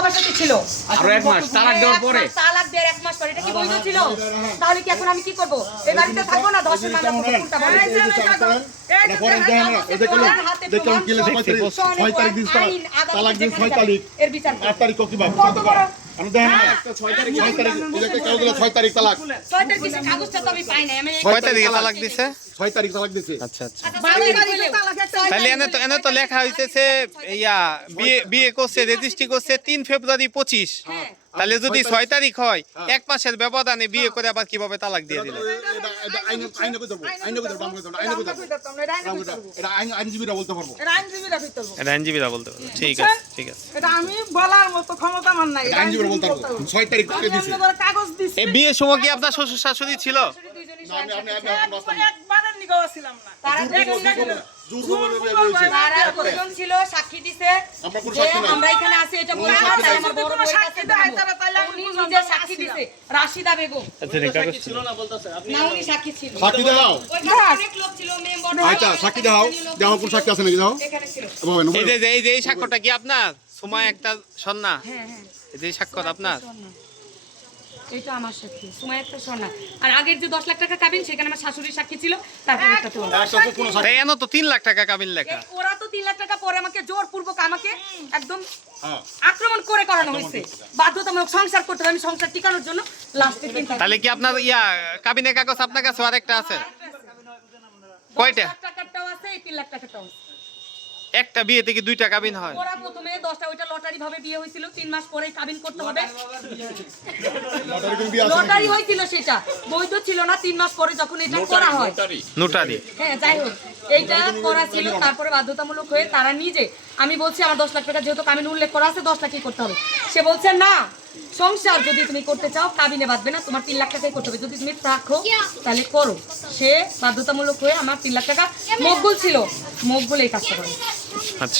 বাবার সাথে ছিল আরো 1 মাস তালাক দেওয়ার পরে তালাক দেওয়ার 1 মাস পরে এটা কি বৈধ ছিল? তাহলে কি এখন আমি কি করব? এই বাড়িতে থাকবো না? 10 এর মামলা করব কোনটা বলেন? এটা পরেন দেখেন না এই দেখুন দেখুন কি লেখা আছে 6 তারিখ দিন তালাক দিন 6 তারিখ এর বিচার 8 তারিখ কি বাপ আমি দেখেন না 6 তারিখ এই দেখে কাগজ দিলে 6 তারিখ তালাক 6 তারিখ দিছে কাগজটা তো আমি পাই না আমি কয় তারিখে তালাক দিছে? 6 তারিখ তালাক দিছে আচ্ছা আচ্ছা। তাহলে এনে তো লেখা হইতেছে ইয়া বিয়ে করছে রেজিস্ট্রি করছে 3 ফেব্রুয়ারি 25। তাহলে যদি 6 তারিখ হয় 1 মাসের ব্যবধানে বিয়ে করে আবার কিভাবে তালাক দিয়ে দিল? এটা আইন কই দেব আইন কই দেব এটা আইনজীবীরা বলতে পারবো এটা আইনজীবীরা বলতে পারবে। ঠিক আছে ঠিক আছে। এটা আমি বলার মতো ক্ষমতা আমার নাই। এটা আইনজীবীরা বলতে পারবো 6 তারিখ করে দিছে কাগজ দিছে। এই বিয়ের সময় কি আপনার শ্বশুর শাশুড়ি ছিল? একবারের নিগাও ছিলাম না। তারা কতজন ছিল সাক্ষী দিছে যে আমরা এখানে আছি এটা বলে না তাই আমার বড় বউয়ের কাছে উনি নিজে সাক্ষী দিছে রাশিদা বেগম ছিল না বলতাছে না উনি সাক্ষী ছিল সাক্ষী দাও ওইখানে অনেক লোক ছিল মেম্বার আচ্ছা সাক্ষী দাও দাও কোন সাক্ষী আছে নাকি দাও এখানে ছিল এই যে এই সাক্ষ্যটা কি আপনার? সময় একটা সন্না। হ্যাঁ এই যে সাক্ষ্য আপনার? এটা আমার সাক্ষী সুমাইয়া একটা সোনা আর আগের যে 10 লাখ টাকা কাবিন সেখানে আমার শাশুড়ির সাক্ষী ছিল তারপর একটা তো তাই এনো তো 3 লাখ টাকা কাবিন লেখা। ওরা তো 3 লাখ টাকা পরে আমাকে জোরপূর্বক আমাকে একদম আক্রমণ করে করানো হয়েছে বাধ্যতামূলক সংসার করতে হবে আমি সংসার টিকানোর জন্য লাস্টে 3 লাখ তাহলে কি আপনার কাবিনের কাগজ আপনার কাছে আরেকটা আছে? কয়টা? 10 লাখ টাকাটাও আছে এই 3 লাখ টাকাটাও আছে একটা বিয়ে থেকে 2টা কাবিন হয়? ওরা প্রথমে 10টা ওইটা লটারি ভাবে বিয়ে হয়েছিল 3 মাস পরে কাবিন করতে হবে লটারি হয়েছিল সেটা বৈধ ছিল না 3 মাস পরে যখন এটা করা হয় নোটারি। হ্যাঁ যাই হোক এইটা করা ছিল তারপরে বাধ্যতামূলক হয়ে তারা নিজে আমি বলছি আমার 10 লাখ টাকা যেহেতু কাবিন উল্লেখ করা আছে 10 লাখই করতে হবে সে বলছে না সংসার যদি তুমি করতে চাও কাবিনে বাঁধবে না তোমার 3 লাখ টাকাই করতে হবে যদি তুমি রাখো তাহলে করো সে বাধ্যতামূলক হয়ে আমার 3 লাখ টাকা মকবুল ছিল মকবুল এই কাজটা করে আচ্ছা।